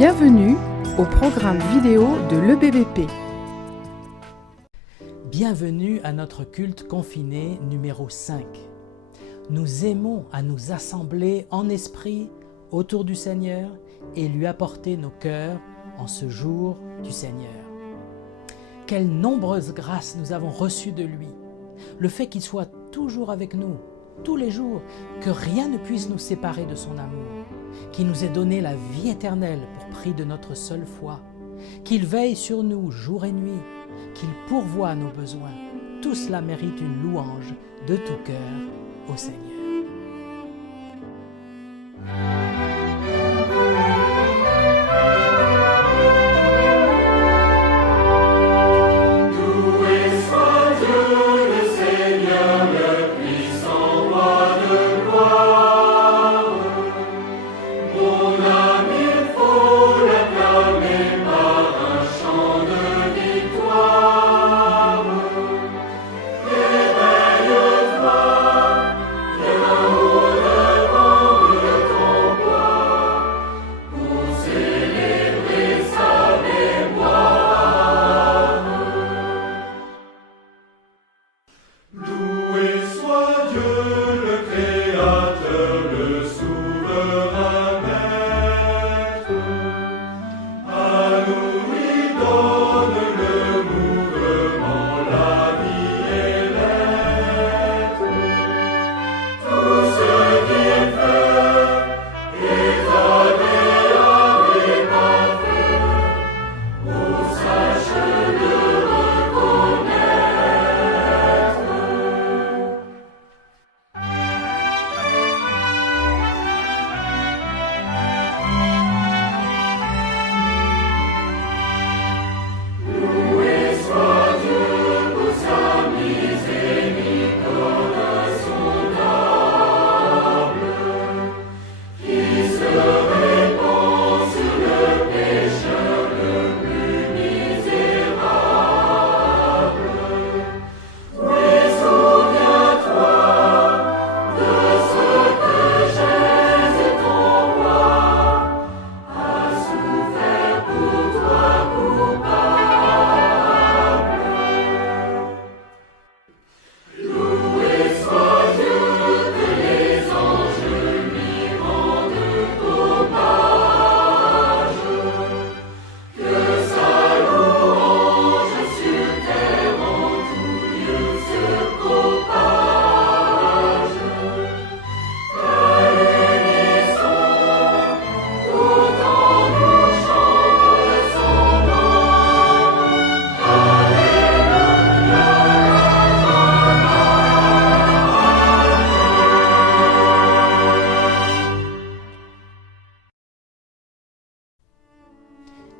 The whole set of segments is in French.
Bienvenue au programme vidéo de l'EBVP. Bienvenue à notre culte confiné numéro 5. Nous aimons à nous assembler en esprit autour du Seigneur et lui apporter nos cœurs en ce jour du Seigneur. Quelles nombreuses grâces nous avons reçues de lui. Le fait qu'il soit toujours avec nous, tous les jours, que rien ne puisse nous séparer de son amour, qu'il nous ait donné la vie éternelle pour prix de notre seule foi, qu'il veille sur nous jour et nuit, qu'il pourvoit à nos besoins. Tout cela mérite une louange de tout cœur au Seigneur.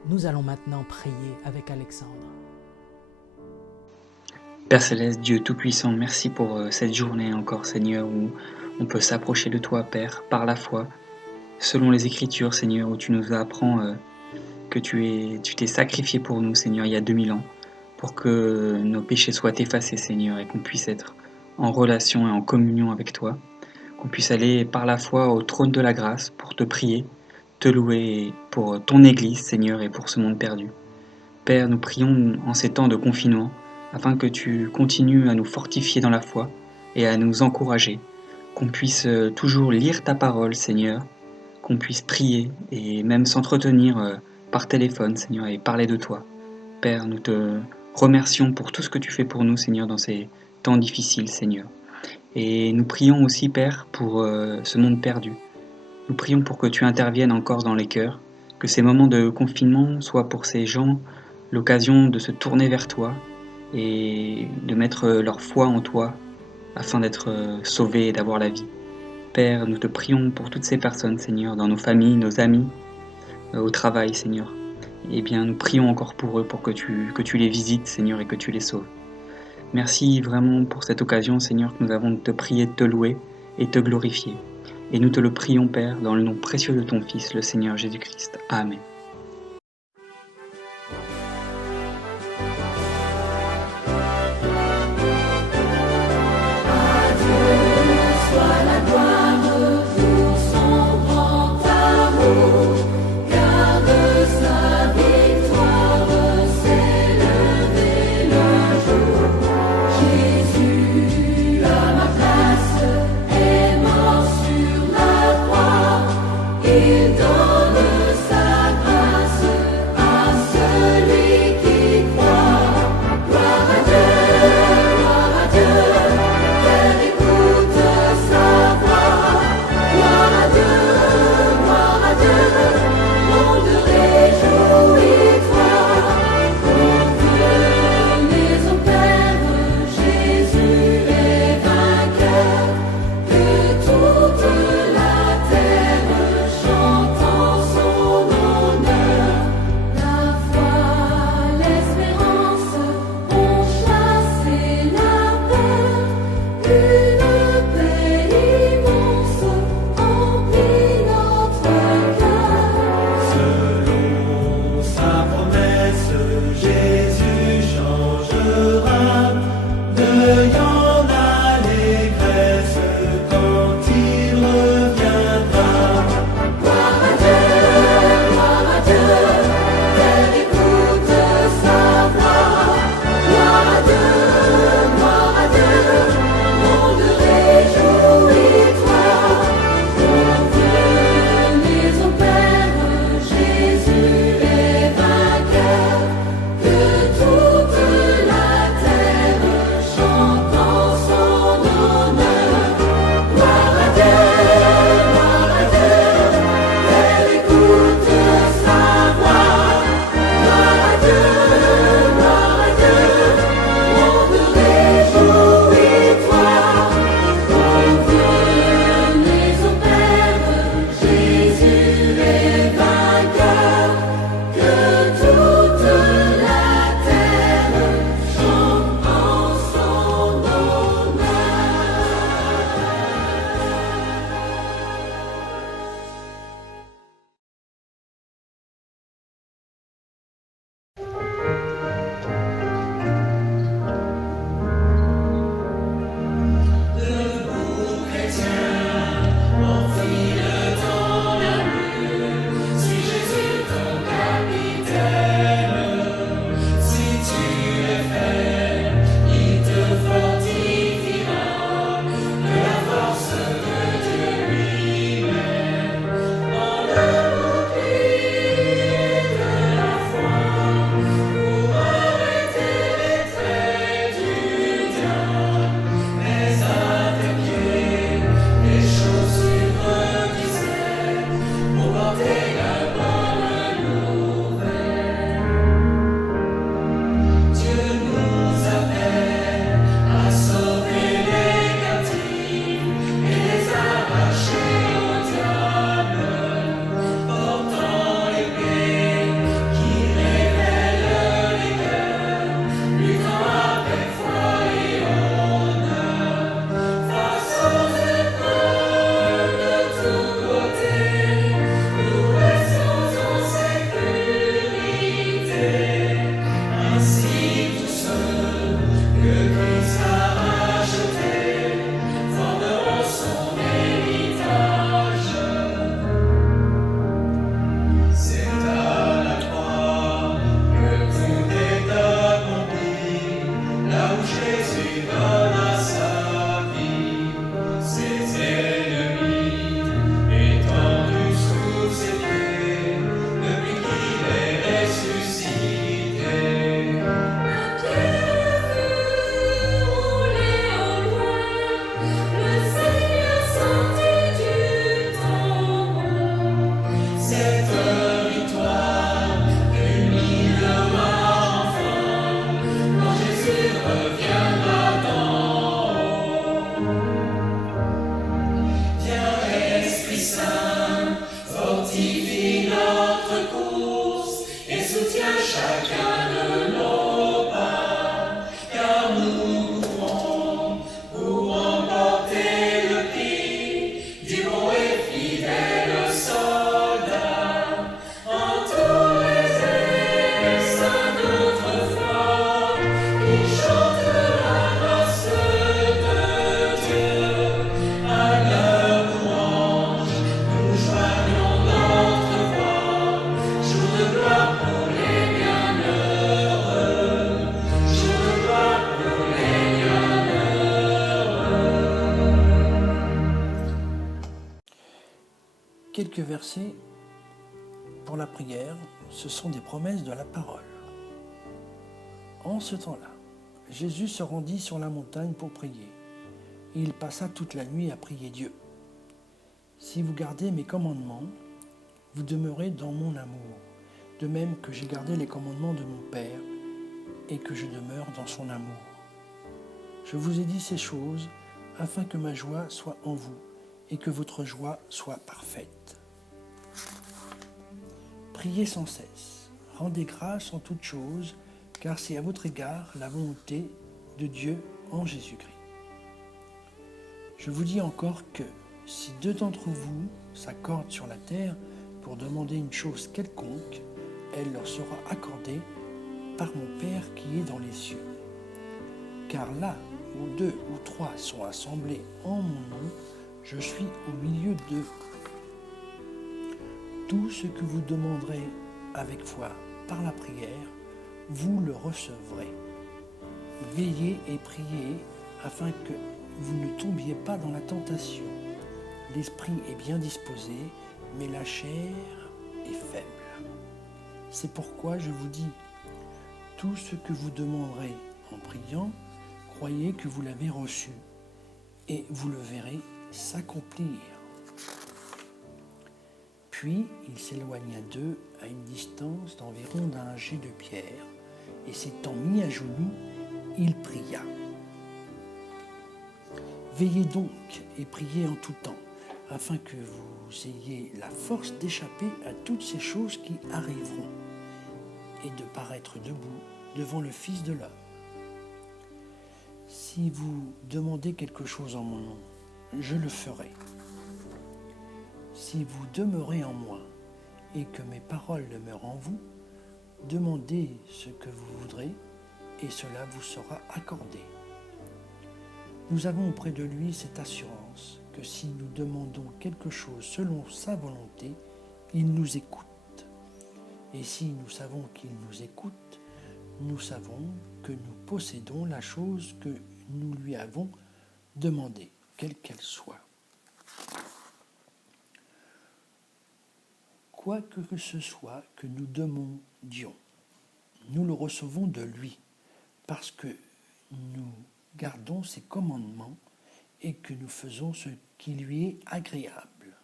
Nous allons maintenant prier avec Alexandre. Père Céleste, Dieu Tout-Puissant, merci pour cette journée encore, Seigneur, où on peut s'approcher de toi, Père, par la foi, selon les Écritures, Seigneur, où tu nous apprends que tu t'es sacrifié pour nous, Seigneur, il y a 2000 ans, pour que nos péchés soient effacés, Seigneur, et qu'on puisse être en relation et en communion avec toi, qu'on puisse aller par la foi au trône de la grâce pour te prier, te louer pour ton Église, Seigneur, et pour ce monde perdu. Père, nous prions en ces temps de confinement, afin que tu continues à nous fortifier dans la foi et à nous encourager, qu'on puisse toujours lire ta parole, Seigneur, qu'on puisse prier et même s'entretenir par téléphone, Seigneur, et parler de toi. Père, nous te remercions pour tout ce que tu fais pour nous, Seigneur, dans ces temps difficiles, Seigneur. Et nous prions aussi, Père, pour ce monde perdu. Nous prions pour que tu interviennes encore dans les cœurs, que ces moments de confinement soient pour ces gens l'occasion de se tourner vers toi et de mettre leur foi en toi afin d'être sauvés et d'avoir la vie. Père, nous te prions pour toutes ces personnes, Seigneur, dans nos familles, nos amis, au travail, Seigneur. Eh bien, nous prions encore pour eux, pour que tu les visites, Seigneur, et que tu les sauves. Merci vraiment pour cette occasion, Seigneur, que nous avons de te prier, de te louer et de te glorifier. Et nous te le prions, Père, dans le nom précieux de ton Fils, le Seigneur Jésus-Christ. Amen. Garde Quelques versets pour la prière, ce sont des promesses de la parole. En ce temps-là, Jésus se rendit sur la montagne pour prier. Et il passa toute la nuit à prier Dieu. Si vous gardez mes commandements, vous demeurez dans mon amour, de même que j'ai gardé les commandements de mon Père et que je demeure dans son amour. Je vous ai dit ces choses afin que ma joie soit en vous et que votre joie soit parfaite. Priez sans cesse, rendez grâce en toutes choses, car c'est à votre égard la volonté de Dieu en Jésus-Christ. Je vous dis encore que si deux d'entre vous s'accordent sur la terre pour demander une chose quelconque, elle leur sera accordée par mon Père qui est dans les cieux. Car là où 2 ou 3 sont assemblés en mon nom, je suis au milieu d'eux. Tout ce que vous demanderez avec foi par la prière, vous le recevrez. Veillez et priez afin que vous ne tombiez pas dans la tentation. L'esprit est bien disposé, mais la chair est faible. C'est pourquoi je vous dis, tout ce que vous demanderez en priant, croyez que vous l'avez reçu, et vous le verrez s'accomplir. Puis il s'éloigna d'eux à une distance d'environ d'un jet de pierre, et s'étant mis à genoux, il pria. Veillez donc et priez en tout temps, afin que vous ayez la force d'échapper à toutes ces choses qui arriveront, et de paraître debout devant le Fils de l'homme. Si vous demandez quelque chose en mon nom, je le ferai. Si vous demeurez en moi et que mes paroles demeurent en vous, demandez ce que vous voudrez et cela vous sera accordé. Nous avons auprès de lui cette assurance que si nous demandons quelque chose selon sa volonté, il nous écoute. Et si nous savons qu'il nous écoute, nous savons que nous possédons la chose que nous lui avons demandée, quelle qu'elle soit. Quoi que ce soit que nous demandions, nous le recevons de lui, parce que nous gardons ses commandements et que nous faisons ce qui lui est agréable.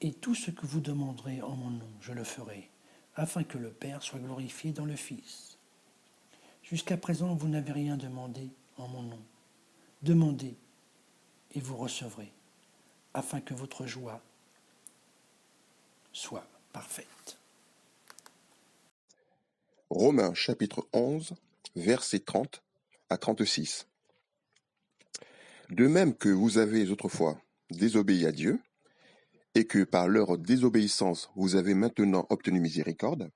Et tout ce que vous demanderez en mon nom, je le ferai, afin que le Père soit glorifié dans le Fils. Jusqu'à présent, vous n'avez rien demandé en mon nom. Demandez et vous recevrez, afin que votre joie soit parfaite. Romains chapitre 11, versets 30 à 36. De même que vous avez autrefois désobéi à Dieu, et que par leur désobéissance vous avez maintenant obtenu miséricorde,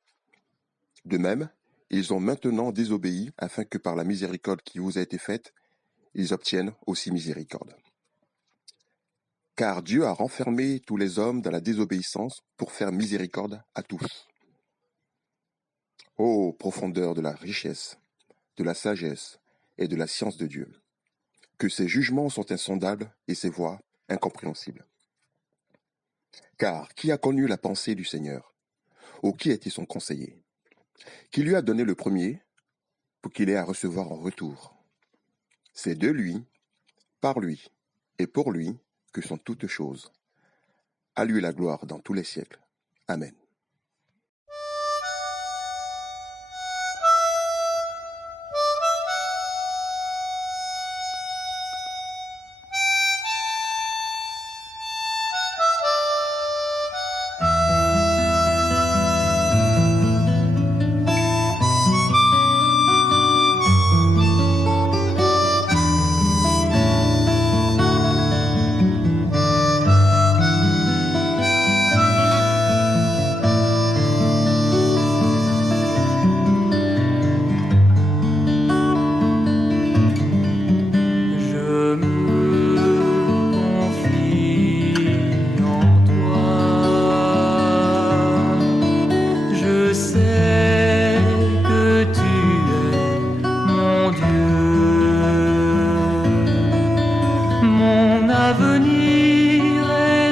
de même, ils ont maintenant désobéi afin que par la miséricorde qui vous a été faite, ils obtiennent aussi miséricorde. Car Dieu a renfermé tous les hommes dans la désobéissance pour faire miséricorde à tous. Ô profondeur de la richesse, de la sagesse et de la science de Dieu, que ses jugements sont insondables et ses voies incompréhensibles. Car qui a connu la pensée du Seigneur, ou qui a été son conseiller, qui lui a donné le premier pour qu'il ait à recevoir en retour? C'est de lui, par lui et pour lui que sont toutes choses. À lui la gloire dans tous les siècles. Amen. Mon avenir est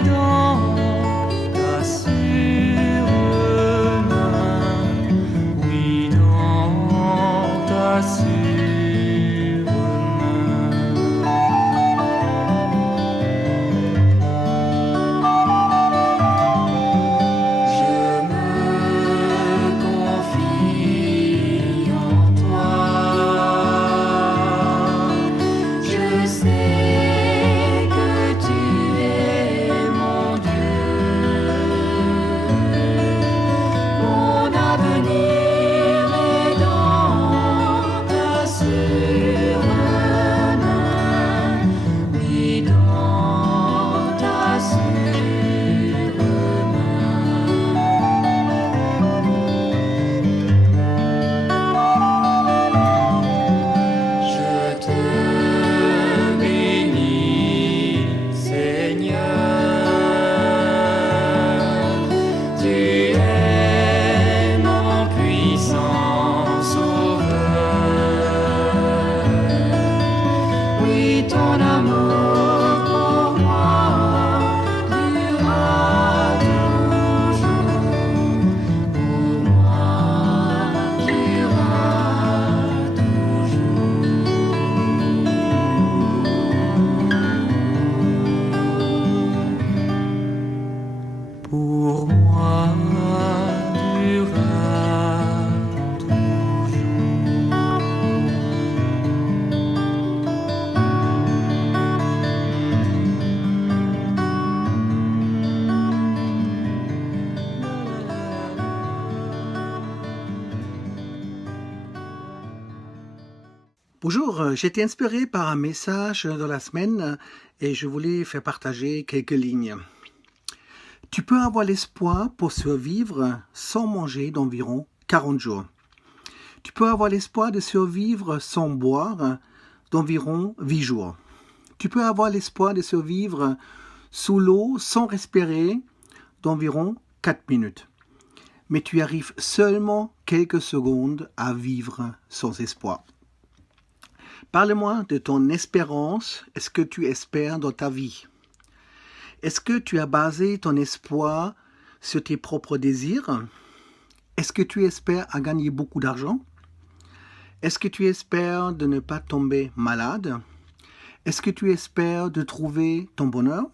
Bonjour, j'ai été inspiré par un message dans la semaine et je voulais faire partager quelques lignes. Tu peux avoir l'espoir pour survivre sans manger d'environ 40 jours. Tu peux avoir l'espoir de survivre sans boire d'environ 8 jours. Tu peux avoir l'espoir de survivre sous l'eau sans respirer d'environ 4 minutes. Mais tu arrives seulement quelques secondes à vivre sans espoir. Parle-moi de ton espérance. Est-ce que tu espères dans ta vie? Est-ce que tu as basé ton espoir sur tes propres désirs? Est-ce que tu espères à gagner beaucoup d'argent? Est-ce que tu espères de ne pas tomber malade? Est-ce que tu espères de trouver ton bonheur?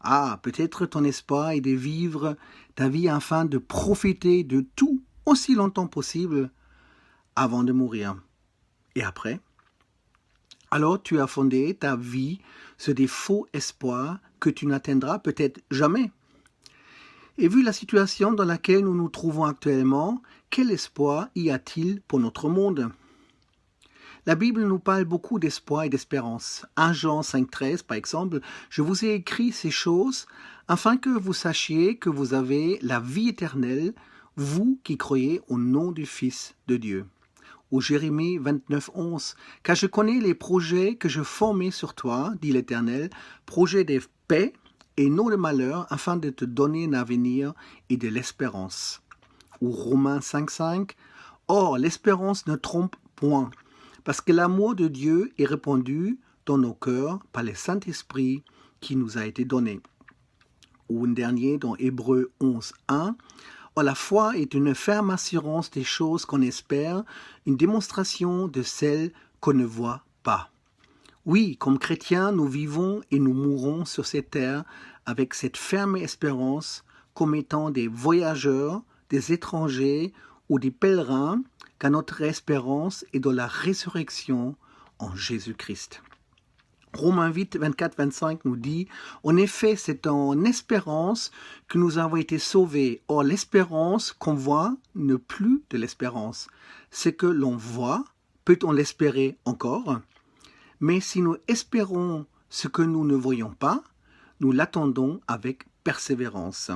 Ah, peut-être ton espoir est de vivre ta vie afin de profiter de tout aussi longtemps possible avant de mourir. Et après? Alors tu as fondé ta vie sur des faux espoirs que tu n'atteindras peut-être jamais. Et vu la situation dans laquelle nous nous trouvons actuellement, quel espoir y a-t-il pour notre monde? La Bible nous parle beaucoup d'espoir et d'espérance. 1 Jean 5,13 par exemple, « Je vous ai écrit ces choses afin que vous sachiez que vous avez la vie éternelle, vous qui croyez au nom du Fils de Dieu. » Ou Jérémie 29,11, « Car je connais les projets que je formais sur toi, dit l'Éternel, projets de paix et non de malheur, afin de te donner un avenir et de l'espérance. » Ou Romains 5,5, « Or, l'espérance ne trompe point, parce que l'amour de Dieu est répandu dans nos cœurs par le Saint-Esprit qui nous a été donné. » Ou un dernier dans Hébreux 11,1, « Or la foi est une ferme assurance des choses qu'on espère, une démonstration de celles qu'on ne voit pas. » Oui, comme chrétiens, nous vivons et nous mourrons sur cette terre avec cette ferme espérance comme étant des voyageurs, des étrangers ou des pèlerins, car notre espérance est dans la résurrection en Jésus-Christ. Romains 8, 24-25 nous dit « En effet, c'est en espérance que nous avons été sauvés. Or, l'espérance qu'on voit n'est plus de l'espérance. Ce que l'on voit, peut-on l'espérer encore? Mais si nous espérons ce que nous ne voyons pas, nous l'attendons avec persévérance. »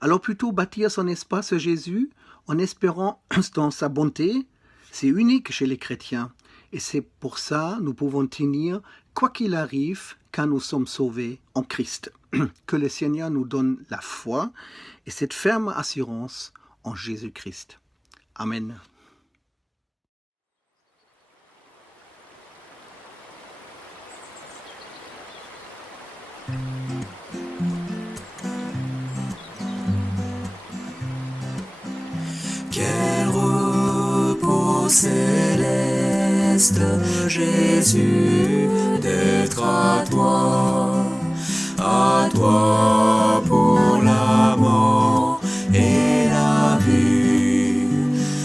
Alors plutôt bâtir son espoir sur Jésus en espérant dans sa bonté, c'est unique chez les chrétiens. Et c'est pour ça que nous pouvons tenir, quoi qu'il arrive, quand nous sommes sauvés en Christ. Que le Seigneur nous donne la foi et cette ferme assurance en Jésus-Christ. Amen. Quel repos céleste, Jésus, d'être à toi pour la mort et la vie,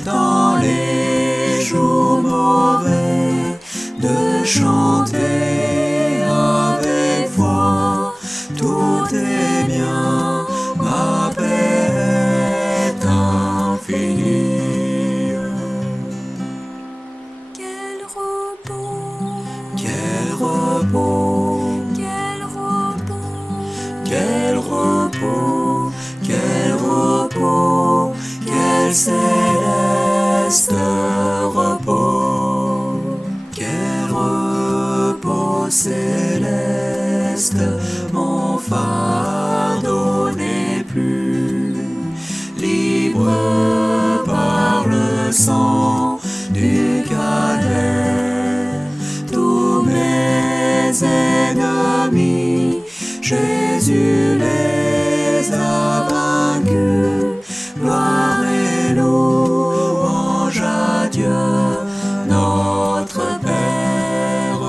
dans les jours mauvais, de chanter avec foi, tout est bien, ma paix est infinie. Quel repos, Quel repos, quel repos, quel repos, quel repos, quel céleste repos, quel repos céleste, mon fardeau n'est plus libre par le sang du calvaire. Tous mes ennemis, Jésus les a vaincus. Gloire et louange à Dieu, notre Père.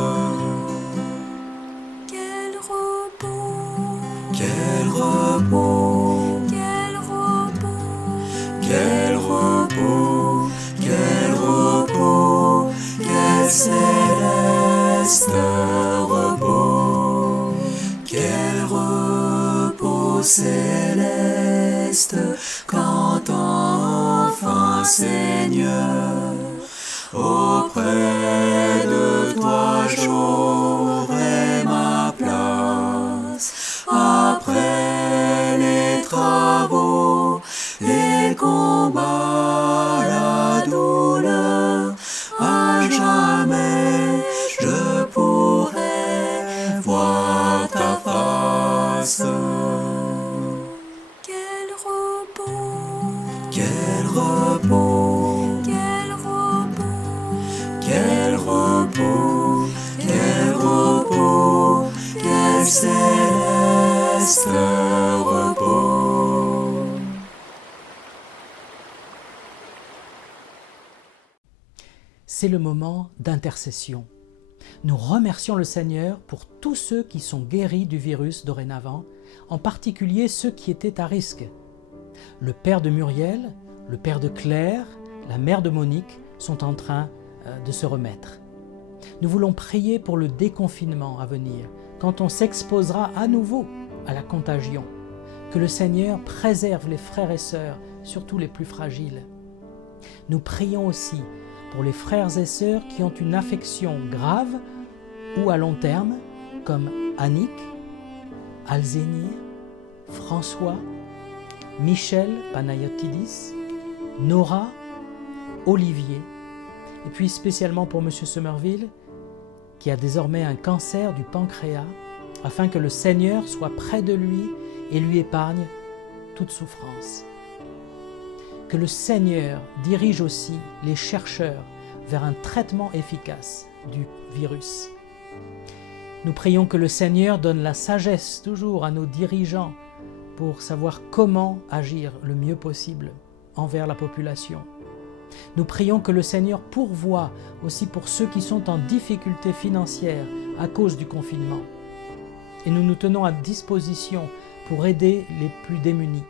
quel repos, Quel repos, quel repos, quel repos, quel repos, quel céleste repos, quel repos céleste, quand enfin Seigneur, auprès j'aurai ma place. Après les travaux, les combats, la douleur, à jamais je pourrai voir ta face. Quel repos, Quel repos, quel repos, quel repos, quel repos, quel céleste repos. C'est le moment d'intercession. Nous remercions le Seigneur pour tous ceux qui sont guéris du virus dorénavant, en particulier ceux qui étaient à risque. Le père de Muriel, le père de Claire, la mère de Monique sont en train de se remettre. Nous voulons prier pour le déconfinement à venir, quand on s'exposera à nouveau à la contagion. Que le Seigneur préserve les frères et sœurs, surtout les plus fragiles. Nous prions aussi pour les frères et sœurs qui ont une affection grave ou à long terme, comme Annick, Alzénir, François, Michel Panayotidis, Nora, Olivier, et puis spécialement pour M. Somerville, qui a désormais un cancer du pancréas, afin que le Seigneur soit près de lui et lui épargne toute souffrance. Que le Seigneur dirige aussi les chercheurs vers un traitement efficace du virus. Nous prions que le Seigneur donne la sagesse toujours à nos dirigeants pour savoir comment agir le mieux possible envers la population. Nous prions que le Seigneur pourvoie aussi pour ceux qui sont en difficulté financière à cause du confinement. Et nous nous tenons à disposition pour aider les plus démunis.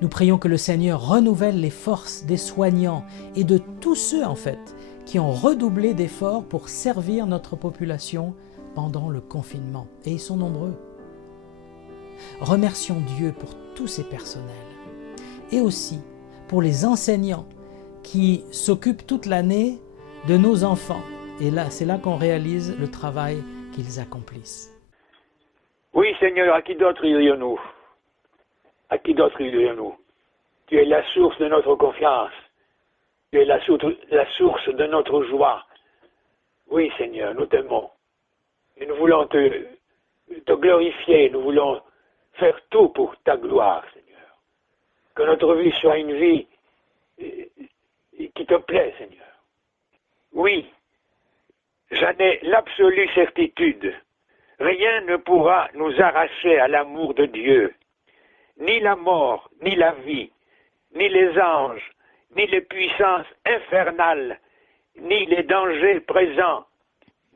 Nous prions que le Seigneur renouvelle les forces des soignants et de tous ceux en fait qui ont redoublé d'efforts pour servir notre population pendant le confinement. Et ils sont nombreux. Remercions Dieu pour tous ces personnels et aussi pour les enseignants qui s'occupent toute l'année de nos enfants. Et là, c'est là qu'on réalise le travail qu'ils accomplissent. Oui, Seigneur, à qui d'autre irions-nous? À qui d'autre irions-nous? Tu es la source de notre confiance. Tu es la source de notre joie. Oui, Seigneur, nous t'aimons. Et nous voulons te glorifier. Nous voulons faire tout pour ta gloire, Seigneur. Que notre vie soit une vie qui te plaît, Seigneur. Oui, j'en ai l'absolue certitude. Rien ne pourra nous arracher à l'amour de Dieu. Ni la mort, ni la vie, ni les anges, ni les puissances infernales, ni les dangers présents,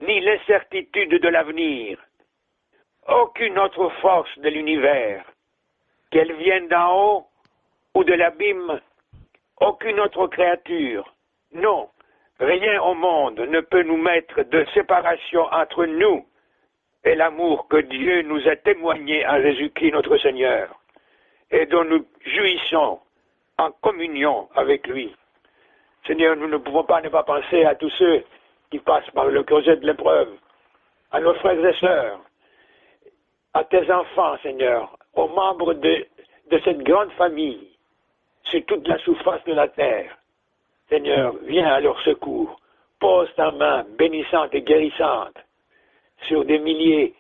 ni l'incertitude de l'avenir. Aucune autre force de l'univers, qu'elle vienne d'en haut ou de l'abîme, aucune autre créature, non, rien au monde ne peut nous mettre de séparation entre nous et l'amour que Dieu nous a témoigné en Jésus-Christ notre Seigneur, et dont nous jouissons en communion avec lui. Seigneur, nous ne pouvons pas ne pas penser à tous ceux qui passent par le creuset de l'épreuve, à nos frères et sœurs, à tes enfants, Seigneur, aux membres de cette grande famille, sur toute la surface de la terre. Seigneur, viens à leur secours, pose ta main bénissante et guérissante sur des milliers,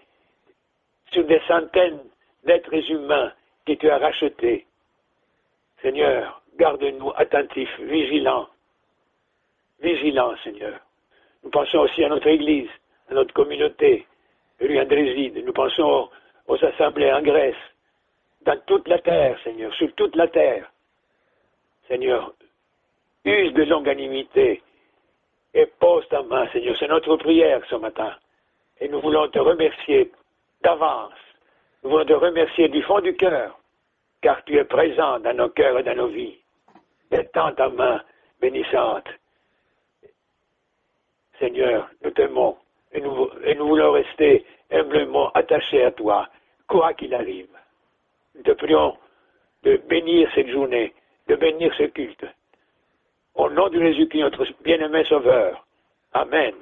sur des centaines d'êtres humains que tu as rachetés. Seigneur, garde-nous attentifs, vigilants, Seigneur. Nous pensons aussi à notre Église, à notre communauté, lui Andréside. Nous pensons aux assemblées en Grèce, dans toute la terre, Seigneur, sur toute la terre. Seigneur, use de longanimité et pose ta main, Seigneur. C'est notre prière ce matin. Et nous voulons te remercier d'avance. Nous voulons te remercier du fond du cœur, car tu es présent dans nos cœurs et dans nos vies. Étends ta main bénissante. Seigneur, nous t'aimons et nous voulons rester humblement attachés à toi, quoi qu'il arrive. Nous te prions de bénir cette journée, de bénir ce culte. Au nom de Jésus-Christ, notre bien-aimé Sauveur. Amen.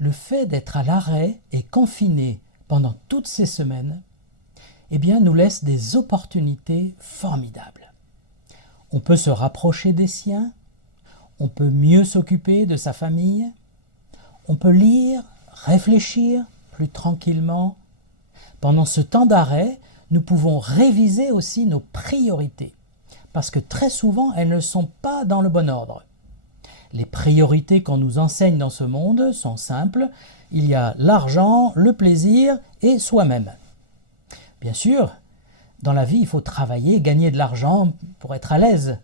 le fait d'être à l'arrêt et confiné pendant toutes ces semaines, eh bien, nous laisse des opportunités formidables. On peut se rapprocher des siens, on peut mieux s'occuper de sa famille, on peut lire, réfléchir plus tranquillement. Pendant ce temps d'arrêt, nous pouvons réviser aussi nos priorités, parce que très souvent, elles ne sont pas dans le bon ordre. Les priorités qu'on nous enseigne dans ce monde sont simples. Il y a l'argent, le plaisir et soi-même. Bien sûr, dans la vie, il faut travailler, gagner de l'argent pour être à l'aise.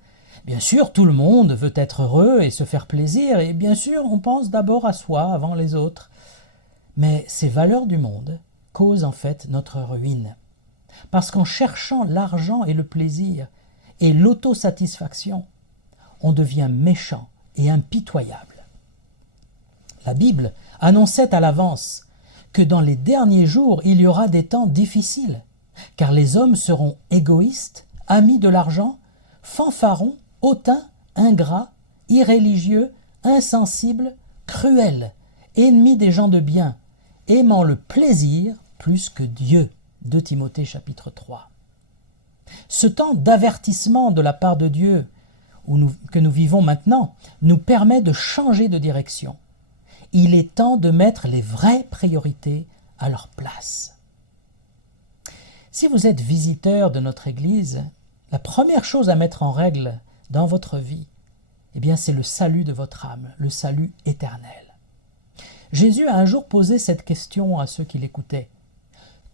Bien sûr, tout le monde veut être heureux et se faire plaisir, et bien sûr, on pense d'abord à soi avant les autres. Mais ces valeurs du monde causent en fait notre ruine. Parce qu'en cherchant l'argent et le plaisir et l'autosatisfaction, on devient méchant et impitoyable. La Bible annonçait à l'avance que dans les derniers jours, il y aura des temps difficiles, car les hommes seront égoïstes, amis de l'argent, fanfarons, hautains, ingrats, irréligieux, insensibles, cruels, ennemis des gens de bien, aimant le plaisir plus que Dieu. 2 Timothée chapitre 3. Ce temps d'avertissement de la part de Dieu que nous vivons maintenant nous permet de changer de direction. Il est temps de mettre les vraies priorités à leur place. Si vous êtes visiteur de notre Église, la première chose à mettre en règle dans votre vie, eh bien, c'est le salut de votre âme, le salut éternel. Jésus a un jour posé cette question à ceux qui l'écoutaient.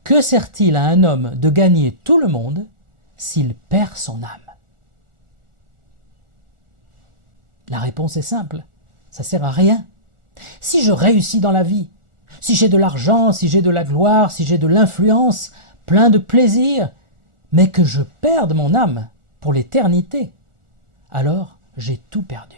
Que sert-il à un homme de gagner tout le monde s'il perd son âme? La réponse est simple, ça ne sert à rien. Si je réussis dans la vie, si j'ai de l'argent, si j'ai de la gloire, si j'ai de l'influence, plein de plaisir, mais que je perde mon âme pour l'éternité, alors j'ai tout perdu.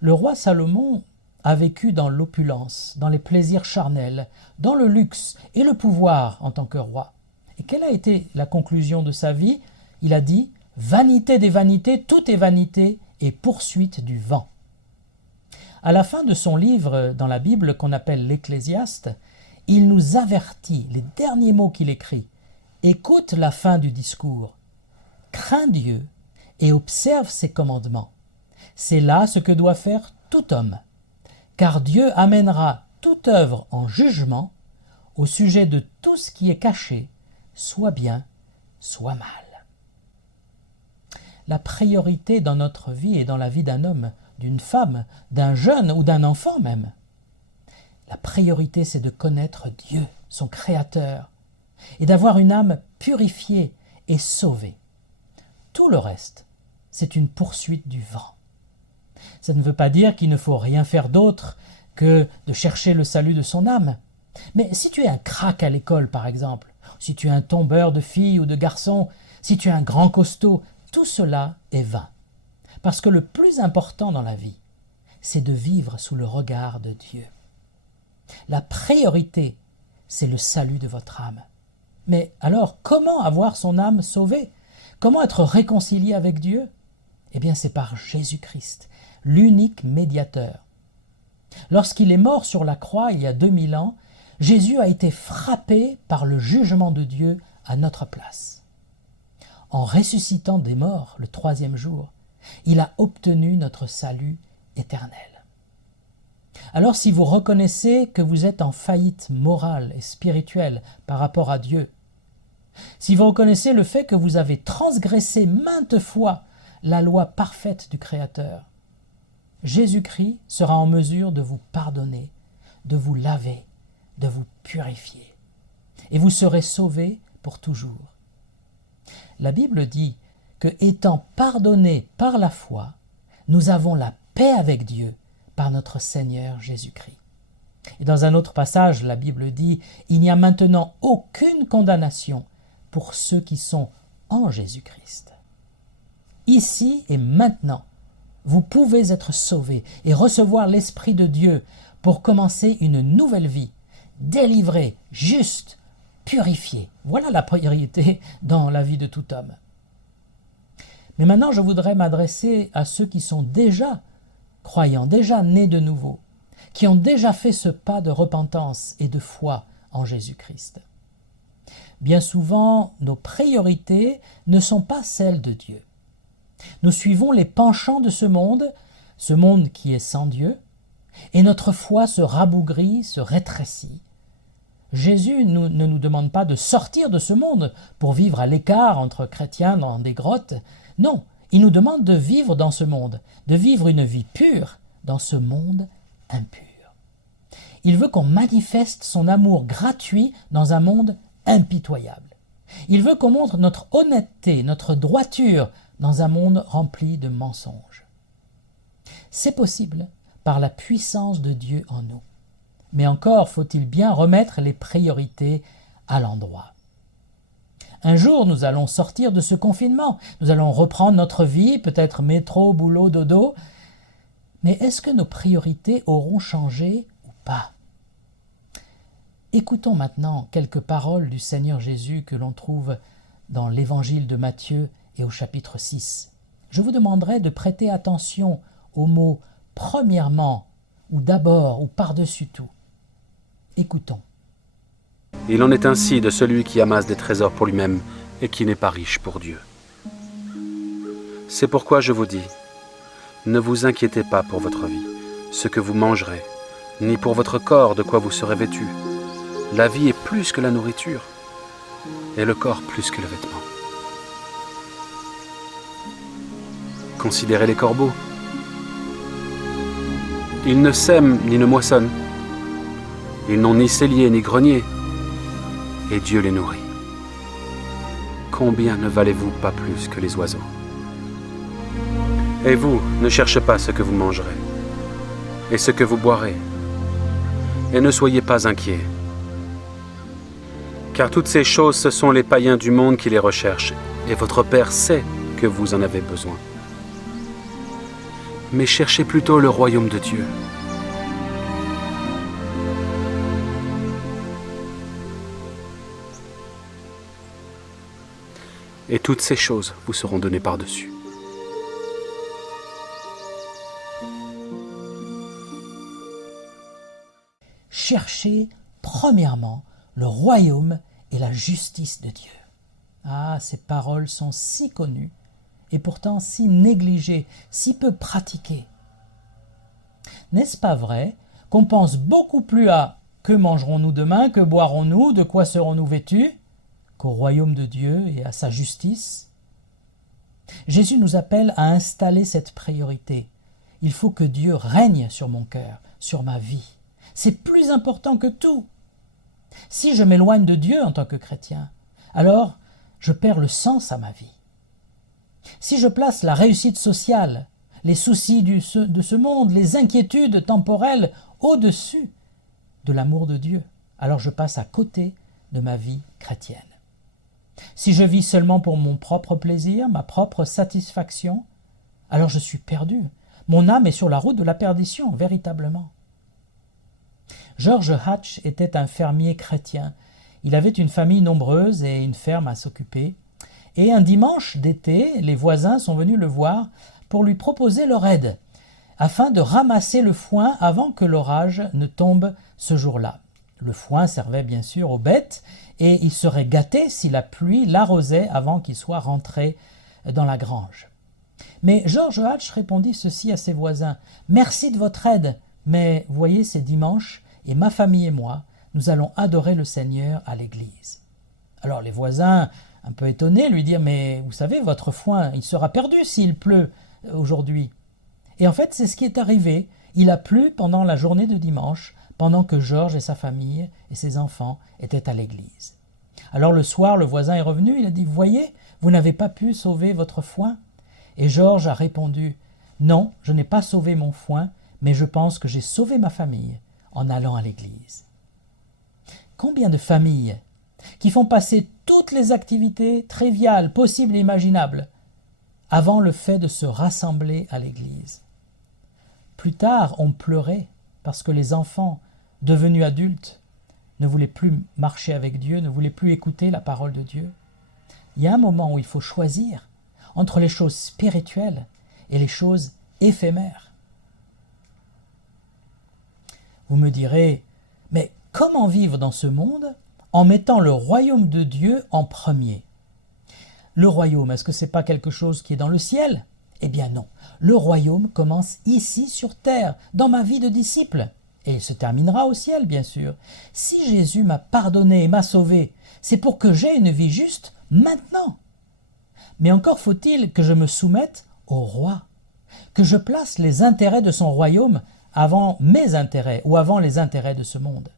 Le roi Salomon a vécu dans l'opulence, dans les plaisirs charnels, dans le luxe et le pouvoir en tant que roi. Et quelle a été la conclusion de sa vie? Il a dit « Vanité des vanités, tout est vanité et poursuite du vent ». À la fin de son livre dans la Bible qu'on appelle l'Ecclésiaste, il nous avertit, les derniers mots qu'il écrit. Écoute la fin du discours. Crains Dieu et observe ses commandements. C'est là ce que doit faire tout homme. Car Dieu amènera toute œuvre en jugement au sujet de tout ce qui est caché, soit bien, soit mal. La priorité dans notre vie et dans la vie d'un homme, d'une femme, d'un jeune ou d'un enfant même, la priorité c'est de connaître Dieu, son Créateur, et d'avoir une âme purifiée et sauvée. Tout le reste, c'est une poursuite du vent. Ça ne veut pas dire qu'il ne faut rien faire d'autre que de chercher le salut de son âme. Mais si tu es un crack à l'école, par exemple, si tu es un tombeur de filles ou de garçons, si tu es un grand costaud, tout cela est vain. Parce que le plus important dans la vie, c'est de vivre sous le regard de Dieu. La priorité, c'est le salut de votre âme. Mais alors, comment avoir son âme sauvée? Comment être réconcilié avec Dieu? Eh bien, c'est par Jésus-Christ, l'unique médiateur. Lorsqu'il est mort sur la croix il y a 2000 ans, Jésus a été frappé par le jugement de Dieu à notre place. En ressuscitant des morts le 3e jour, il a obtenu notre salut éternel. Alors si vous reconnaissez que vous êtes en faillite morale et spirituelle par rapport à Dieu, si vous reconnaissez le fait que vous avez transgressé maintes fois la loi parfaite du Créateur, Jésus-Christ sera en mesure de vous pardonner, de vous laver, de vous purifier. Et vous serez sauvés pour toujours. La Bible dit que, étant pardonnés par la foi, nous avons la paix avec Dieu par notre Seigneur Jésus-Christ. Et dans un autre passage, la Bible dit « Il n'y a maintenant aucune condamnation pour ceux qui sont en Jésus-Christ. » Ici et maintenant, vous pouvez être sauvés et recevoir l'Esprit de Dieu pour commencer une nouvelle vie, délivrée, juste, purifiée. Voilà la priorité dans la vie de tout homme. Mais maintenant, je voudrais m'adresser à ceux qui sont déjà croyants, déjà nés de nouveau, qui ont déjà fait ce pas de repentance et de foi en Jésus-Christ. Bien souvent, nos priorités ne sont pas celles de Dieu. Nous suivons les penchants de ce monde qui est sans Dieu, et notre foi se rabougrit, se rétrécit. Jésus ne nous demande pas de sortir de ce monde pour vivre à l'écart entre chrétiens dans des grottes. Non, il nous demande de vivre dans ce monde, de vivre une vie pure dans ce monde impur. Il veut qu'on manifeste son amour gratuit dans un monde impitoyable. Il veut qu'on montre notre honnêteté, notre droiture dans un monde rempli de mensonges. C'est possible par la puissance de Dieu en nous. Mais encore faut-il bien remettre les priorités à l'endroit. Un jour, nous allons sortir de ce confinement. Nous allons reprendre notre vie, peut-être métro, boulot, dodo. Mais est-ce que nos priorités auront changé ou pas? Écoutons maintenant quelques paroles du Seigneur Jésus que l'on trouve dans l'évangile de Matthieu et au chapitre 6. Je vous demanderai de prêter attention aux mots « premièrement » ou « d'abord » ou « par-dessus tout ». Écoutons. Il en est ainsi de celui qui amasse des trésors pour lui-même et qui n'est pas riche pour Dieu. C'est pourquoi je vous dis, ne vous inquiétez pas pour votre vie, ce que vous mangerez, ni pour votre corps de quoi vous serez vêtu. La vie est plus que la nourriture, et le corps plus que le vêtement. Considérez les corbeaux. Ils ne sèment ni ne moissonnent. Ils n'ont ni cellier ni grenier, et Dieu les nourrit. Combien ne valez-vous pas plus que les oiseaux? Et vous, ne cherchez pas ce que vous mangerez, et ce que vous boirez, et ne soyez pas inquiets. Car toutes ces choses, ce sont les païens du monde qui les recherchent, et votre Père sait que vous en avez besoin. Mais cherchez plutôt le royaume de Dieu. Et toutes ces choses vous seront données par-dessus. Cherchez premièrement le royaume et la justice de Dieu. Ah, ces paroles sont si connues et pourtant si négligées, si peu pratiquées. N'est-ce pas vrai qu'on pense beaucoup plus à « que mangerons-nous demain, que boirons-nous, de quoi serons-nous vêtus ?» qu'au royaume de Dieu et à sa justice? Jésus nous appelle à installer cette priorité. Il faut que Dieu règne sur mon cœur, sur ma vie. C'est plus important que tout. Si je m'éloigne de Dieu en tant que chrétien, alors je perds le sens à ma vie. Si je place la réussite sociale, les soucis de ce monde, les inquiétudes temporelles au-dessus de l'amour de Dieu, alors je passe à côté de ma vie chrétienne. Si je vis seulement pour mon propre plaisir, ma propre satisfaction, alors je suis perdu. Mon âme est sur la route de la perdition, véritablement. George Hatch était un fermier chrétien. Il avait une famille nombreuse et une ferme à s'occuper. Et un dimanche d'été, les voisins sont venus le voir pour lui proposer leur aide, afin de ramasser le foin avant que l'orage ne tombe ce jour-là. Le foin servait bien sûr aux bêtes, et il serait gâté si la pluie l'arrosait avant qu'il soit rentré dans la grange. Mais George Hatch répondit ceci à ses voisins: « Merci de votre aide, mais voyez, c'est dimanche, et ma famille et moi, nous allons adorer le Seigneur à l'église. » Alors les voisins, un peu étonnés, lui dirent: « Mais vous savez, votre foin, il sera perdu s'il pleut aujourd'hui. » Et en fait, c'est ce qui est arrivé. Il a plu pendant la journée de dimanche, pendant que Georges et sa famille et ses enfants étaient à l'église. Alors le soir, le voisin est revenu, il a dit: « Voyez, vous n'avez pas pu sauver votre foin ?» Et Georges a répondu: « Non, je n'ai pas sauvé mon foin, mais je pense que j'ai sauvé ma famille en allant à l'église. » Combien de familles qui font passer toutes les activités triviales, possibles et imaginables, avant le fait de se rassembler à l'église. Plus tard, on pleurait parce que les enfants, devenus adultes, ne voulaient plus marcher avec Dieu, ne voulaient plus écouter la parole de Dieu. Il y a un moment où il faut choisir entre les choses spirituelles et les choses éphémères. Vous me direz, mais comment vivre dans ce monde en mettant le royaume de Dieu en premier? Le royaume, est-ce que ce n'est pas quelque chose qui est dans le ciel? Eh bien non, le royaume commence ici sur terre, dans ma vie de disciple. Et il se terminera au ciel, bien sûr. Si Jésus m'a pardonné et m'a sauvé, c'est pour que j'aie une vie juste maintenant. Mais encore faut-il que je me soumette au roi, que je place les intérêts de son royaume avant mes intérêts ou avant les intérêts de ce monde.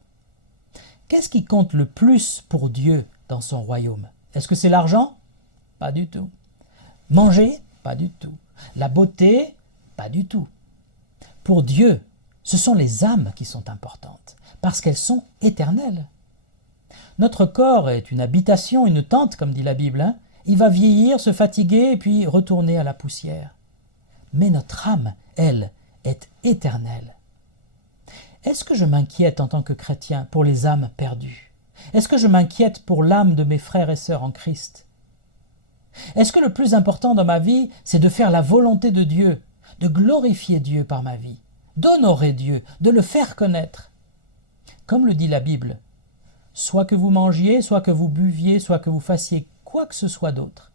Qu'est-ce qui compte le plus pour Dieu dans son royaume? Est-ce que c'est l'argent? Pas du tout. Manger? Pas du tout. La beauté? Pas du tout. Pour Dieu, ce sont les âmes qui sont importantes, parce qu'elles sont éternelles. Notre corps est une habitation, une tente, comme dit la Bible. Il va vieillir, se fatiguer et puis retourner à la poussière. Mais notre âme, elle, est éternelle. Est-ce que je m'inquiète en tant que chrétien pour les âmes perdues? Est-ce que je m'inquiète pour l'âme de mes frères et sœurs en Christ? Est-ce que le plus important dans ma vie, c'est de faire la volonté de Dieu, de glorifier Dieu par ma vie, d'honorer Dieu, de le faire connaître? Comme le dit la Bible, soit que vous mangiez, soit que vous buviez, soit que vous fassiez quoi que ce soit d'autre,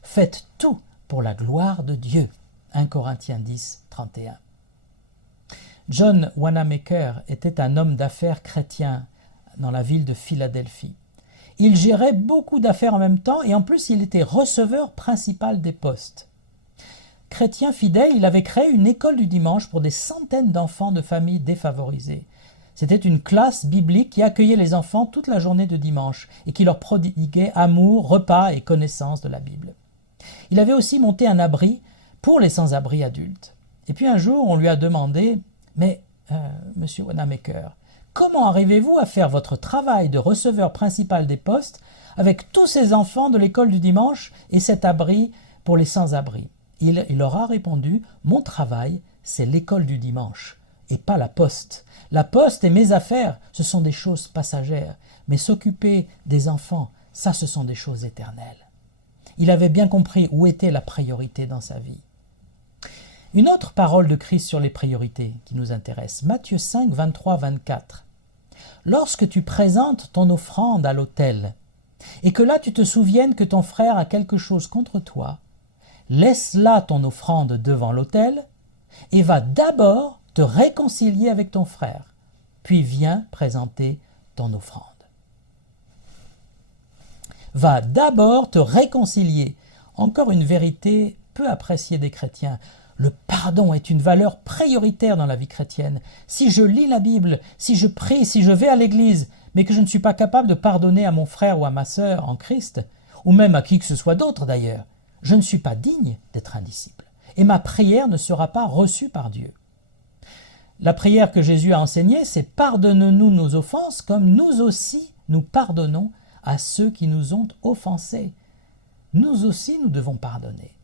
faites tout pour la gloire de Dieu. 1 Corinthiens 10, 31. John Wanamaker était un homme d'affaires chrétien dans la ville de Philadelphie. Il gérait beaucoup d'affaires en même temps et en plus il était receveur principal des postes. Chrétien fidèle, il avait créé une école du dimanche pour des centaines d'enfants de familles défavorisées. C'était une classe biblique qui accueillait les enfants toute la journée de dimanche et qui leur prodiguait amour, repas et connaissance de la Bible. Il avait aussi monté un abri pour les sans-abri adultes. Et puis un jour, on lui a demandé « Mais, monsieur Wanamaker, comment arrivez-vous à faire votre travail de receveur principal des postes avec tous ces enfants de l'école du dimanche et cet abri pour les sans-abri ?» Il leur a répondu « Mon travail, c'est l'école du dimanche et pas la poste. La poste et mes affaires, ce sont des choses passagères, mais s'occuper des enfants, ça, ce sont des choses éternelles. » Il avait bien compris où était la priorité dans sa vie. Une autre parole de Christ sur les priorités qui nous intéresse, Matthieu 5, 23, 24. « Lorsque tu présentes ton offrande à l'autel, et que là tu te souviennes que ton frère a quelque chose contre toi, laisse là ton offrande devant l'autel, et va d'abord te réconcilier avec ton frère, puis viens présenter ton offrande. » Va d'abord te réconcilier. Encore une vérité peu appréciée des chrétiens. Le pardon est une valeur prioritaire dans la vie chrétienne. Si je lis la Bible, si je prie, si je vais à l'église, mais que je ne suis pas capable de pardonner à mon frère ou à ma sœur en Christ, ou même à qui que ce soit d'autre d'ailleurs, je ne suis pas digne d'être un disciple. Et ma prière ne sera pas reçue par Dieu. La prière que Jésus a enseignée, c'est « Pardonne-nous nos offenses comme nous aussi nous pardonnons à ceux qui nous ont offensés. » Nous aussi, nous devons pardonner.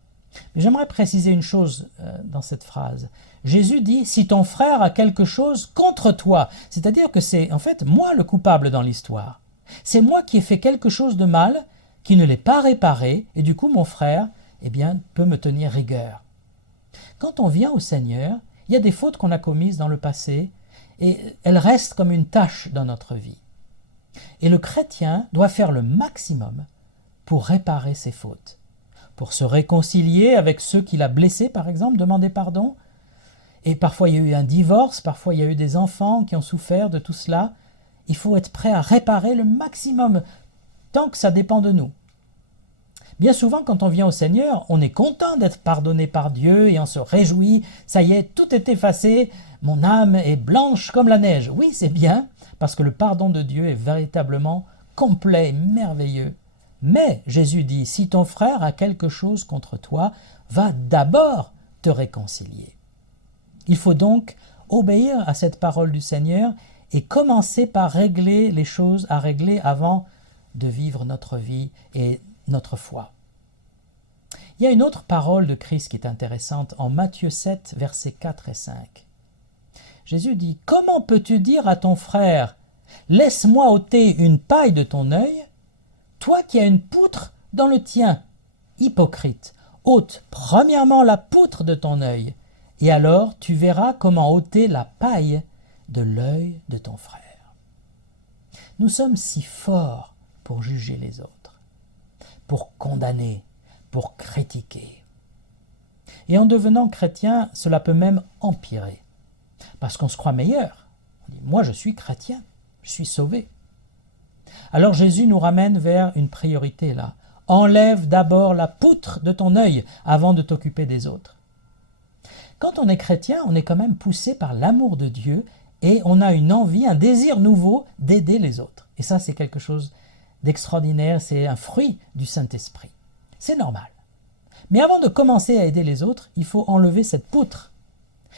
Mais j'aimerais préciser une chose dans cette phrase. Jésus dit « Si ton frère a quelque chose contre toi », c'est-à-dire que c'est en fait moi le coupable dans l'histoire. C'est moi qui ai fait quelque chose de mal, qui ne l'ai pas réparé, et du coup mon frère peut me tenir rigueur. Quand on vient au Seigneur, il y a des fautes qu'on a commises dans le passé, et elles restent comme une tache dans notre vie. Et le chrétien doit faire le maximum pour réparer ses fautes, pour se réconcilier avec ceux qu'il a blessés, par exemple, demander pardon. Et parfois il y a eu un divorce, parfois il y a eu des enfants qui ont souffert de tout cela. Il faut être prêt à réparer le maximum, tant que ça dépend de nous. Bien souvent, quand on vient au Seigneur, on est content d'être pardonné par Dieu et on se réjouit. Ça y est, tout est effacé, mon âme est blanche comme la neige. Oui, c'est bien, parce que le pardon de Dieu est véritablement complet et merveilleux. Mais Jésus dit, si ton frère a quelque chose contre toi, va d'abord te réconcilier. Il faut donc obéir à cette parole du Seigneur et commencer par régler les choses à régler avant de vivre notre vie et notre foi. Il y a une autre parole de Christ qui est intéressante en Matthieu 7, versets 4 et 5. Jésus dit « Comment peux-tu dire à ton frère « Laisse-moi ôter une paille de ton œil » toi qui as une poutre dans le tien, hypocrite, ôte premièrement la poutre de ton œil, et alors tu verras comment ôter la paille de l'œil de ton frère. Nous sommes si forts pour juger les autres, pour condamner, pour critiquer. Et en devenant chrétien, cela peut même empirer, parce qu'on se croit meilleur. On dit, moi je suis chrétien, je suis sauvé. Alors Jésus nous ramène vers une priorité là. Enlève d'abord la poutre de ton œil avant de t'occuper des autres. Quand on est chrétien, on est quand même poussé par l'amour de Dieu et on a une envie, un désir nouveau d'aider les autres. Et ça, c'est quelque chose d'extraordinaire, c'est un fruit du Saint-Esprit. C'est normal. Mais avant de commencer à aider les autres, il faut enlever cette poutre,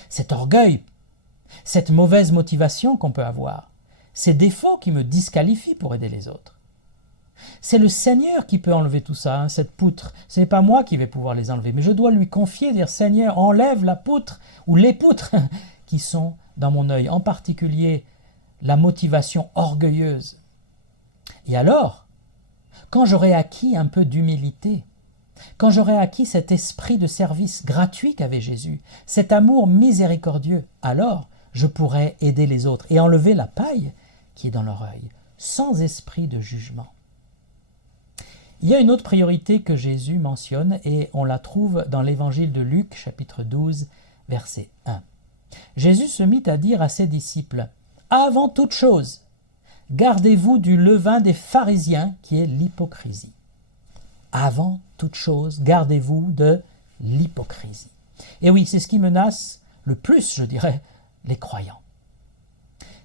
cet orgueil, cette mauvaise motivation qu'on peut avoir, ces défauts qui me disqualifient pour aider les autres. C'est le Seigneur qui peut enlever tout ça, cette poutre. Ce n'est pas moi qui vais pouvoir les enlever, mais je dois lui confier, dire Seigneur, enlève la poutre ou les poutres qui sont dans mon œil, en particulier la motivation orgueilleuse. Et alors, quand j'aurai acquis un peu d'humilité, quand j'aurai acquis cet esprit de service gratuit qu'avait Jésus, cet amour miséricordieux, alors je pourrai aider les autres et enlever la paille qui est dans leur œil, sans esprit de jugement. Il y a une autre priorité que Jésus mentionne et on la trouve dans l'évangile de Luc, chapitre 12, verset 1. Jésus se mit à dire à ses disciples « Avant toute chose, gardez-vous du levain des pharisiens qui est l'hypocrisie. » Avant toute chose, gardez-vous de l'hypocrisie. Et oui, c'est ce qui menace le plus, je dirais, les croyants.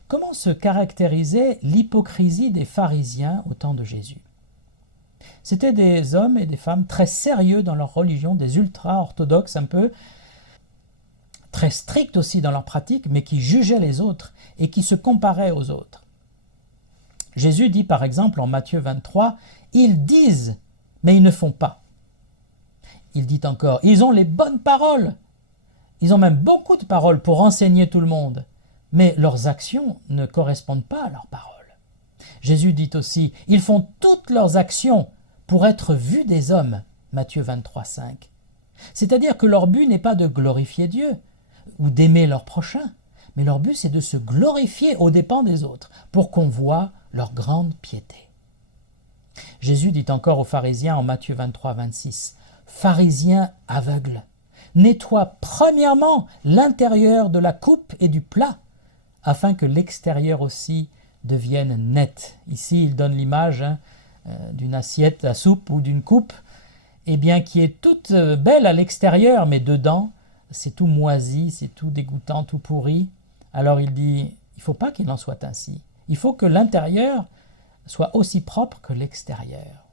Comment se caractérisait l'hypocrisie des pharisiens au temps de Jésus? C'étaient des hommes et des femmes très sérieux dans leur religion, des ultra-orthodoxes un peu, très stricts aussi dans leur pratique, mais qui jugeaient les autres et qui se comparaient aux autres. Jésus dit par exemple en Matthieu 23, « Ils disent, mais ils ne font pas. » Il dit encore, « Ils ont les bonnes paroles. Ils ont même beaucoup de paroles pour enseigner tout le monde, mais leurs actions ne correspondent pas à leurs paroles. » Jésus dit aussi, « Ils font toutes leurs actions pour être vus des hommes. » Matthieu 23, 5. C'est-à-dire que leur but n'est pas de glorifier Dieu ou d'aimer leur prochain, mais leur but c'est de se glorifier aux dépens des autres pour qu'on voie leur grande piété. Jésus dit encore aux pharisiens en Matthieu 23, 26, « Pharisiens aveugles, nettoie premièrement l'intérieur de la coupe et du plat, afin que l'extérieur aussi devienne net. » Ici, il donne l'image d'une assiette à soupe ou d'une coupe, eh bien, qui est toute belle à l'extérieur, mais dedans, c'est tout moisi, c'est tout dégoûtant, tout pourri. Alors il dit, il ne faut pas qu'il en soit ainsi. Il faut que l'intérieur soit aussi propre que l'extérieur.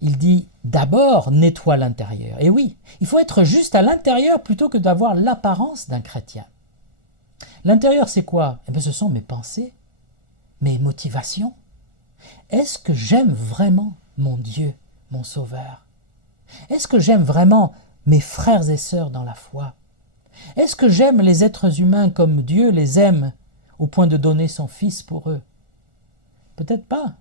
Il dit, d'abord, nettoie l'intérieur. Et oui, il faut être juste à l'intérieur plutôt que d'avoir l'apparence d'un chrétien. L'intérieur, c'est quoi? Eh bien, ce sont mes pensées, mes motivations. Est-ce que j'aime vraiment mon Dieu, mon Sauveur? Est-ce que j'aime vraiment mes frères et sœurs dans la foi? Est-ce que j'aime les êtres humains comme Dieu les aime au point de donner son Fils pour eux? Peut-être pas.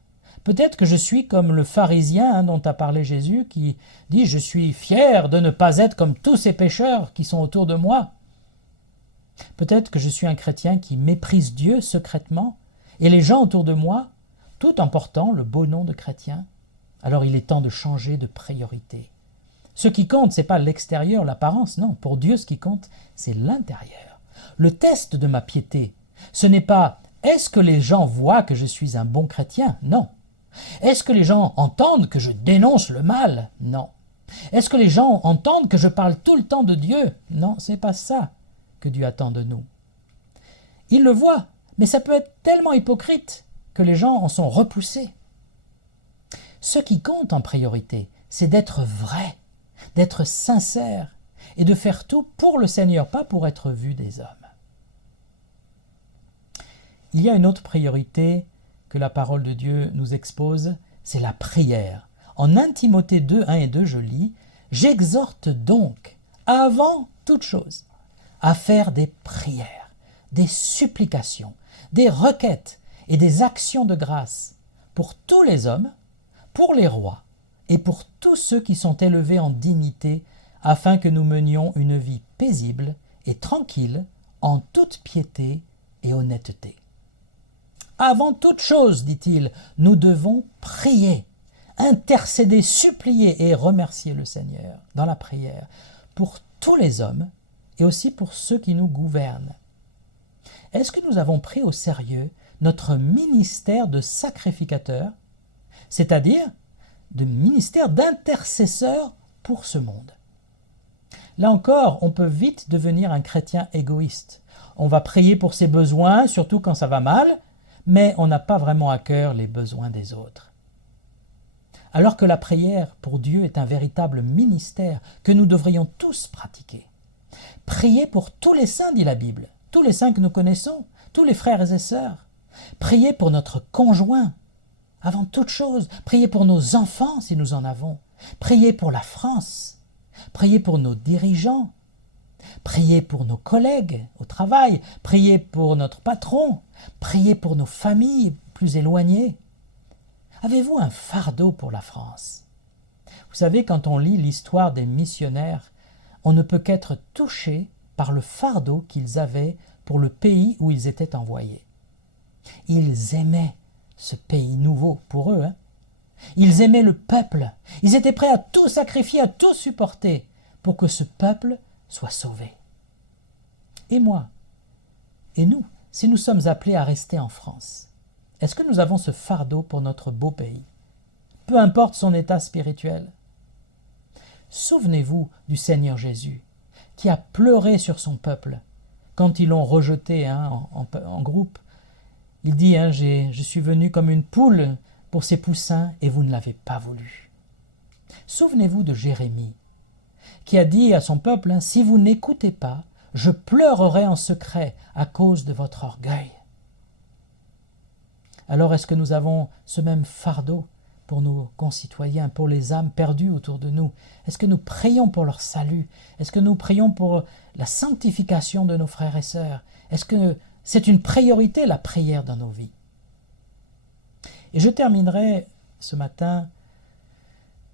Peut-être que je suis comme le pharisien dont a parlé Jésus qui dit « Je suis fier de ne pas être comme tous ces pécheurs qui sont autour de moi. » Peut-être que je suis un chrétien qui méprise Dieu secrètement et les gens autour de moi, tout en portant le beau nom de chrétien. Alors il est temps de changer de priorité. Ce qui compte, ce n'est pas l'extérieur, l'apparence, non. Pour Dieu, ce qui compte, c'est l'intérieur. Le test de ma piété, ce n'est pas « est-ce que les gens voient que je suis un bon chrétien ?» Non. Est-ce que les gens entendent que je dénonce le mal? Non. Est-ce que les gens entendent que je parle tout le temps de Dieu? Non, ce n'est pas ça que Dieu attend de nous. Il le voit, mais ça peut être tellement hypocrite que les gens en sont repoussés. Ce qui compte en priorité, c'est d'être vrai, d'être sincère et de faire tout pour le Seigneur, pas pour être vu des hommes. Il y a une autre priorité que la parole de Dieu nous expose, c'est la prière. En 1 Timothée 2, 1 et 2, je lis « J'exhorte donc, avant toute chose, à faire des prières, des supplications, des requêtes et des actions de grâce pour tous les hommes, pour les rois et pour tous ceux qui sont élevés en dignité, afin que nous menions une vie paisible et tranquille, en toute piété et honnêteté. Avant toute chose, dit-il, nous devons prier, intercéder, supplier et remercier le Seigneur dans la prière pour tous les hommes et aussi pour ceux qui nous gouvernent. Est-ce que nous avons pris au sérieux notre ministère de sacrificateur, c'est-à-dire de ministère d'intercesseur pour ce monde? Là encore, on peut vite devenir un chrétien égoïste. On va prier pour ses besoins, surtout quand ça va mal, mais on n'a pas vraiment à cœur les besoins des autres. Alors que la prière pour Dieu est un véritable ministère que nous devrions tous pratiquer. Prier pour tous les saints, dit la Bible, tous les saints que nous connaissons, tous les frères et sœurs. Prier pour notre conjoint, avant toute chose. Prier pour nos enfants, si nous en avons. Prier pour la France. Prier pour nos dirigeants. Prier pour nos collègues au travail. Prier pour notre patron. Prier pour nos familles plus éloignées. Avez-vous un fardeau pour la France? Vous savez, quand on lit l'histoire des missionnaires, on ne peut qu'être touché par le fardeau qu'ils avaient pour le pays où ils étaient envoyés. Ils aimaient ce pays nouveau pour eux. Ils aimaient le peuple. Ils étaient prêts à tout sacrifier, à tout supporter pour que ce peuple soit sauvé. Et moi, et nous, si nous sommes appelés à rester en France, est-ce que nous avons ce fardeau pour notre beau pays? Peu importe son état spirituel. Souvenez-vous du Seigneur Jésus, qui a pleuré sur son peuple quand ils l'ont rejeté en groupe. Il dit, je suis venu comme une poule pour ses poussins et vous ne l'avez pas voulu. Souvenez-vous de Jérémie, qui a dit à son peuple, si vous n'écoutez pas, je pleurerai en secret à cause de votre orgueil. Alors est-ce que nous avons ce même fardeau pour nos concitoyens, pour les âmes perdues autour de nous? Est-ce que nous prions pour leur salut? Est-ce que nous prions pour la sanctification de nos frères et sœurs? Est-ce que c'est une priorité, la prière dans nos vies? Et je terminerai ce matin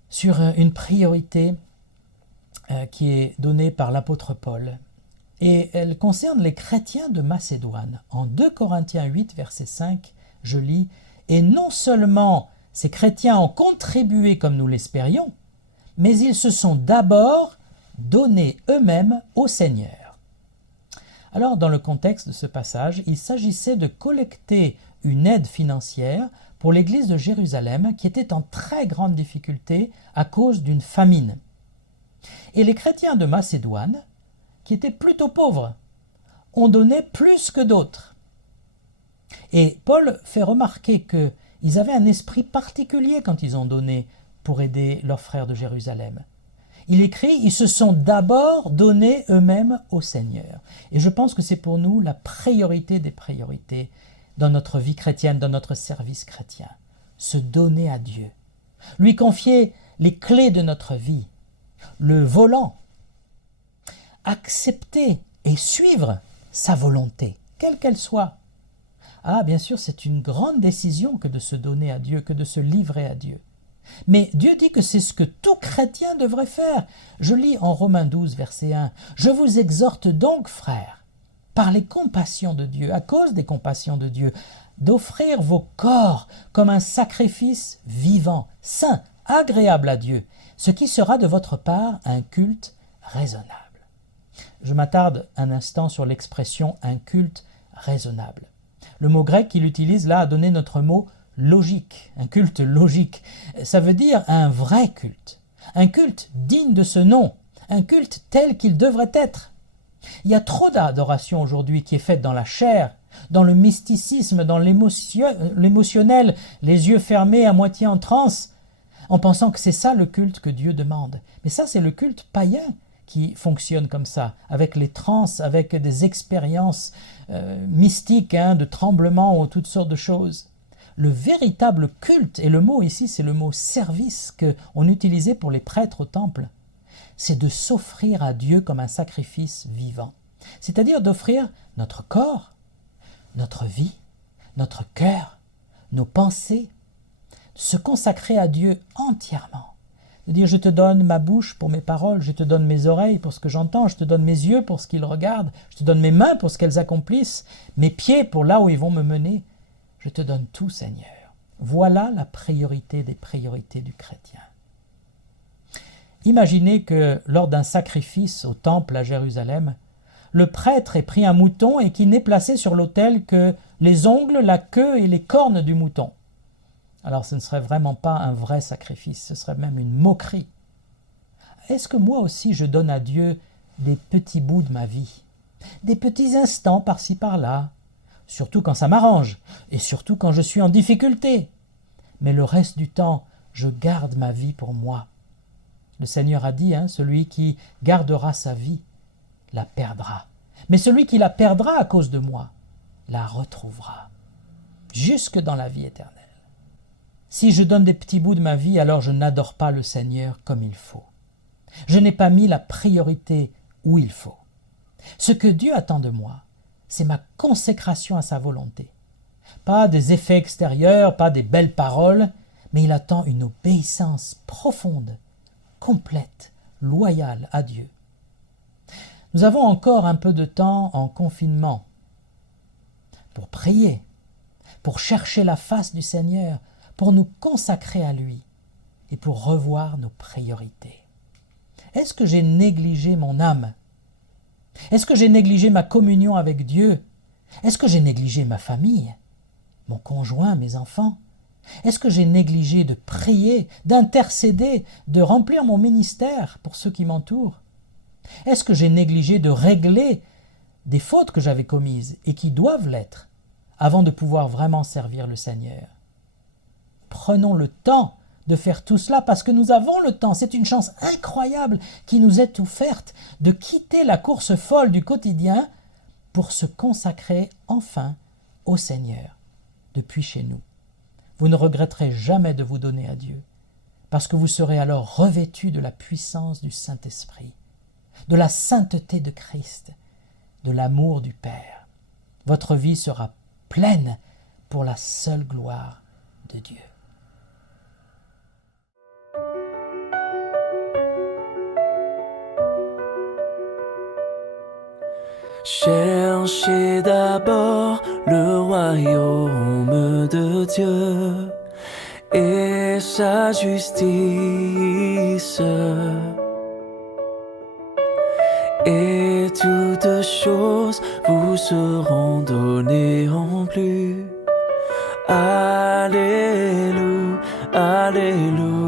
sur une priorité qui est donnée par l'apôtre Paul. Et elle concerne les chrétiens de Macédoine. En 2 Corinthiens 8, verset 5, je lis « Et non seulement ces chrétiens ont contribué comme nous l'espérions, mais ils se sont d'abord donnés eux-mêmes au Seigneur. » Alors, dans le contexte de ce passage, il s'agissait de collecter une aide financière pour l'église de Jérusalem qui était en très grande difficulté à cause d'une famine. Et les chrétiens de Macédoine, qui étaient plutôt pauvres, ont donné plus que d'autres. Et Paul fait remarquer qu'ils avaient un esprit particulier quand ils ont donné pour aider leurs frères de Jérusalem. Il écrit « Ils se sont d'abord donnés eux-mêmes au Seigneur ». Et je pense que c'est pour nous la priorité des priorités dans notre vie chrétienne, dans notre service chrétien. Se donner à Dieu. Lui confier les clés de notre vie, le volant. Accepter et suivre sa volonté, quelle qu'elle soit. Ah, bien sûr, c'est une grande décision que de se donner à Dieu, que de se livrer à Dieu. Mais Dieu dit que c'est ce que tout chrétien devrait faire. Je lis en Romains 12, verset 1. « Je vous exhorte donc, frères, par les compassions de Dieu, à cause des compassions de Dieu, d'offrir vos corps comme un sacrifice vivant, saint, agréable à Dieu, ce qui sera de votre part un culte raisonnable. » Je m'attarde un instant sur l'expression « un culte raisonnable ». Le mot grec qu'il utilise là a donné notre mot « logique », un culte logique. Ça veut dire un vrai culte, un culte digne de ce nom, un culte tel qu'il devrait être. Il y a trop d'adoration aujourd'hui qui est faite dans la chair, dans le mysticisme, dans l'émotionnel, les yeux fermés à moitié en transe, en pensant que c'est ça le culte que Dieu demande. Mais ça, c'est le culte païen qui fonctionne comme ça, avec les transes, avec des expériences mystiques, de tremblements ou toutes sortes de choses. Le véritable culte, et le mot ici, c'est le mot service qu'on utilisait pour les prêtres au temple, c'est de s'offrir à Dieu comme un sacrifice vivant. C'est-à-dire d'offrir notre corps, notre vie, notre cœur, nos pensées, se consacrer à Dieu entièrement, de dire « Je te donne ma bouche pour mes paroles, je te donne mes oreilles pour ce que j'entends, je te donne mes yeux pour ce qu'ils regardent, je te donne mes mains pour ce qu'elles accomplissent, mes pieds pour là où ils vont me mener. Je te donne tout, Seigneur. » Voilà la priorité des priorités du chrétien. Imaginez que lors d'un sacrifice au temple à Jérusalem, le prêtre ait pris un mouton et qu'il n'ait placé sur l'autel que les ongles, la queue et les cornes du mouton. Alors ce ne serait vraiment pas un vrai sacrifice, ce serait même une moquerie. Est-ce que moi aussi je donne à Dieu des petits bouts de ma vie, des petits instants par-ci par-là, surtout quand ça m'arrange et surtout quand je suis en difficulté. Mais le reste du temps, je garde ma vie pour moi. Le Seigneur a dit, celui qui gardera sa vie la perdra. Mais celui qui la perdra à cause de moi la retrouvera, jusque dans la vie éternelle. Si je donne des petits bouts de ma vie, alors je n'adore pas le Seigneur comme il faut. Je n'ai pas mis la priorité où il faut. Ce que Dieu attend de moi, c'est ma consécration à sa volonté. Pas des effets extérieurs, pas des belles paroles, mais il attend une obéissance profonde, complète, loyale à Dieu. Nous avons encore un peu de temps en confinement pour prier, pour chercher la face du Seigneur, pour nous consacrer à lui et pour revoir nos priorités. Est-ce que j'ai négligé mon âme? Est-ce que j'ai négligé ma communion avec Dieu? Est-ce que j'ai négligé ma famille, mon conjoint, mes enfants? Est-ce que j'ai négligé de prier, d'intercéder, de remplir mon ministère pour ceux qui m'entourent? Est-ce que j'ai négligé de régler des fautes que j'avais commises et qui doivent l'être avant de pouvoir vraiment servir le Seigneur? Prenons le temps de faire tout cela parce que nous avons le temps. C'est une chance incroyable qui nous est offerte de quitter la course folle du quotidien pour se consacrer enfin au Seigneur depuis chez nous. Vous ne regretterez jamais de vous donner à Dieu parce que vous serez alors revêtus de la puissance du Saint-Esprit, de la sainteté de Christ, de l'amour du Père. Votre vie sera pleine pour la seule gloire de Dieu. Cherchez d'abord le royaume de Dieu et sa justice, et toutes choses vous seront données en plus. Alléluia, alléluia.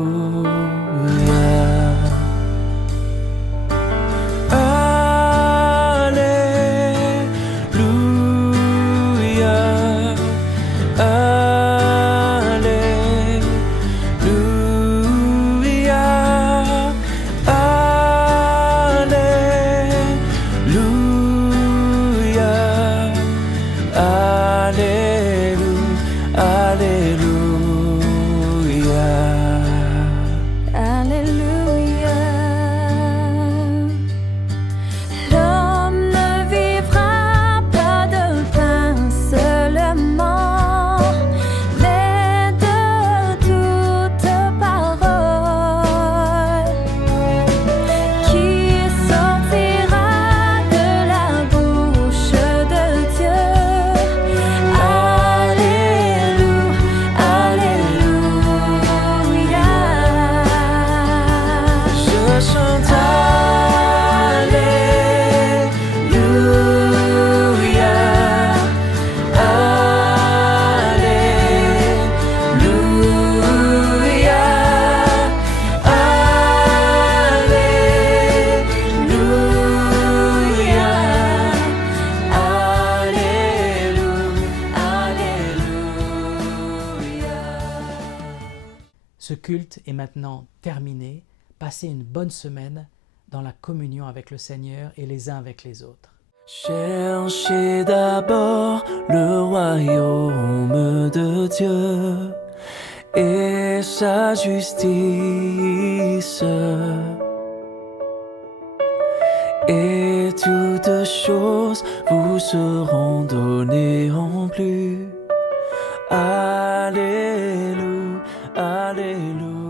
Ce culte est maintenant terminé. Passez une bonne semaine dans la communion avec le Seigneur et les uns avec les autres. Cherchez d'abord le royaume de Dieu et sa justice, et toutes choses vous seront données en plus. Alléluia, alléluia.